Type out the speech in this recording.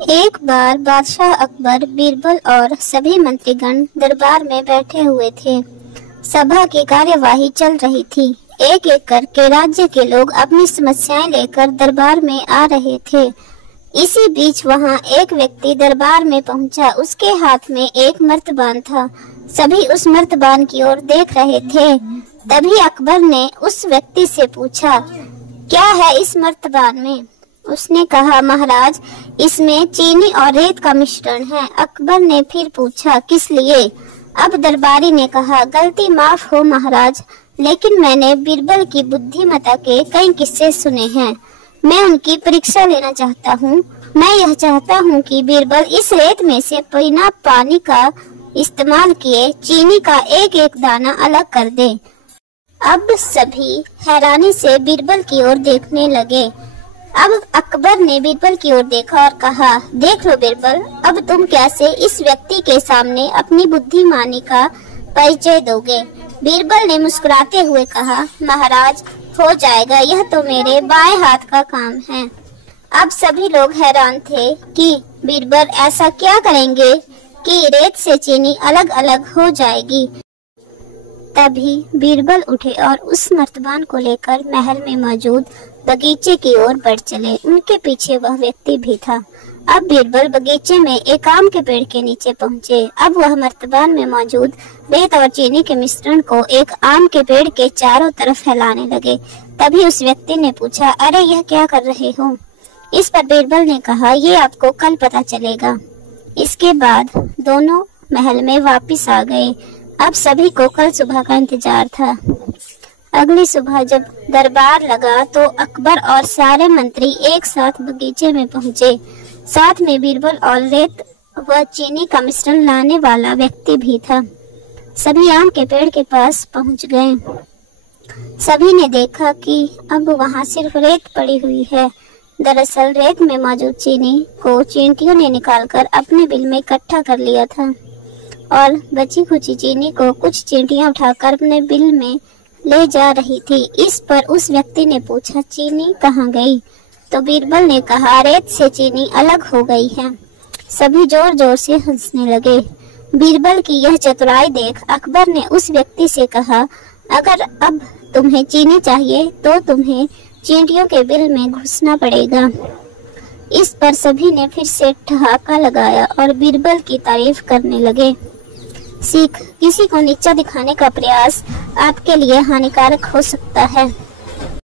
एक बार बादशाह अकबर, बीरबल और सभी मंत्रीगण दरबार में बैठे हुए थे। सभा की कार्यवाही चल रही थी। एक एक करके राज्य के लोग अपनी समस्याएं लेकर दरबार में आ रहे थे। इसी बीच वहां एक व्यक्ति दरबार में पहुंचा। उसके हाथ में एक मर्तबान था। सभी उस मर्तबान की ओर देख रहे थे। तभी अकबर ने उस व्यक्ति से पूछा, क्या है इस मर्तबान में? उसने कहा, महाराज, इसमें चीनी और रेत का मिश्रण है। अकबर ने फिर पूछा, किस लिए? अब दरबारी ने कहा, गलती माफ हो महाराज, लेकिन मैंने बीरबल की बुद्धिमत्ता के कई किस्से सुने हैं। मैं उनकी परीक्षा लेना चाहता हूँ। मैं यह चाहता हूँ कि बीरबल इस रेत में से बिना पानी का इस्तेमाल किए चीनी का एक एक दाना अलग कर दे। अब सभी हैरानी से बीरबल की ओर देखने लगे। अब अकबर ने बीरबल की ओर देखा और कहा, देख लो बीरबल, अब तुम कैसे इस व्यक्ति के सामने अपनी बुद्धिमानी का परिचय दोगे? बीरबल ने मुस्कुराते हुए कहा, महाराज, हो जाएगा, यह तो मेरे बाएं हाथ का काम है। अब सभी लोग हैरान थे कि बीरबल ऐसा क्या करेंगे कि रेत से चीनी अलग अलग हो जाएगी। तभी बीरबल उठे और उस मर्तबान को लेकर महल में मौजूद बगीचे की ओर बढ़ चले। उनके पीछे वह व्यक्ति भी था। अब बीरबल बगीचे में एक आम के पेड़ के नीचे पहुंचे। अब वह मर्तबान में मौजूद रेत और चीनी के मिश्रण को एक आम के पेड़ के चारों तरफ फैलाने लगे। तभी उस व्यक्ति ने पूछा, अरे यह क्या कर रहे हो? इस पर बीरबल ने कहा, ये आपको कल पता चलेगा। इसके बाद दोनों महल में वापिस आ गए। अब सभी को कल सुबह का इंतजार था। अगली सुबह जब दरबार लगा तो अकबर और सारे मंत्री एक साथ बगीचे में पहुंचे। साथ में बीरबल और रेत व चीनी का मिश्रण लाने वाला व्यक्ति भी था। सभी आम के पेड़ के पास पहुंच गए। सभी ने देखा कि अब वहां सिर्फ रेत पड़ी हुई है। दरअसल रेत में मौजूद चीनी को चींटियों ने निकालकर अपने बिल में इकट्ठा कर लिया था और बची खुची चीनी को कुछ चींटियां उठाकर अपने बिल में ले जा रही थी। इस पर उस व्यक्ति ने पूछा, चीनी कहाँ गई? तो बीरबल ने कहा, रेत से चीनी अलग हो गई है। सभी जोर जोर से हंसने लगे। बीरबल की यह चतुराई देख अकबर ने उस व्यक्ति से कहा, अगर अब तुम्हें चीनी चाहिए तो तुम्हें चींटियों के बिल में घुसना पड़ेगा। इस पर सभी ने फिर से ठहाका लगाया और बीरबल की तारीफ करने लगे। सीख, किसी को नीचा दिखाने का प्रयास आपके लिए हानिकारक हो सकता है।